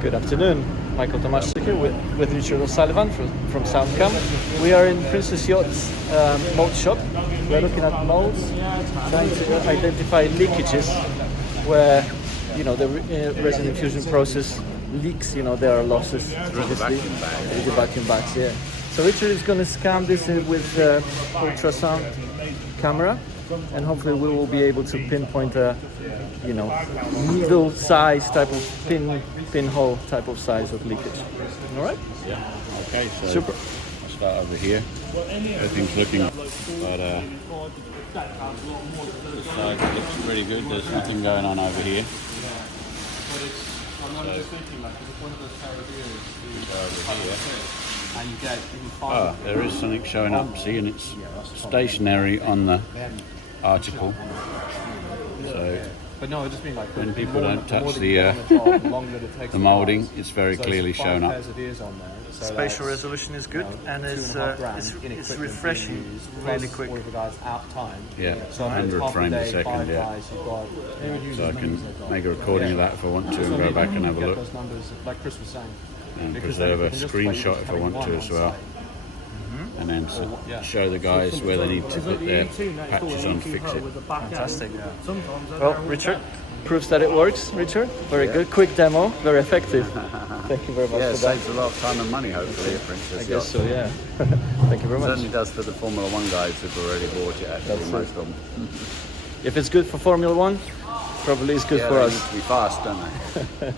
Good afternoon, Michal Tomaszczyk here with Richard O'Sullivan from SoundCam. We are in Princess Yachts mold shop. We're looking at molds, trying to identify leakages where, you know, the resin infusion process leaks, you know, there are losses obviously with the vacuum bags, yeah. So Richard is going to scan this with ultrasound camera, and hopefully we will be able to pinpoint a, you know, needle size type of pinhole type of size of leakage. All right? Yeah. Okay. So Super. I'll start over here. Everything's looking, but the side looks pretty good. There's nothing going on over here. Oh, there is something showing up. See, and it's stationary on the article. So when people don't touch the moulding, it's very clearly shown up. Spatial resolution is good, and it's refreshing really quick. Yeah, 100 frames a second, yeah. So I can make a recording of that if I want to and go back and have a look. And preserve a screenshot if I want to as well. And then show the guys where they need to put their patches on to fix it. Fantastic. Well, Richard, proves that it works, Richard. Very good. Quick demo, very effective. Thank you very much. Yeah, it for that. saves a lot of time and money, hopefully, at Princess I guess Yachts. so, yeah. Thank you very It much. certainly does for the Formula One guys who've already bought it, actually, That's most of them. If it's good for Formula One, probably it's good for they us. need to be fast, don't they?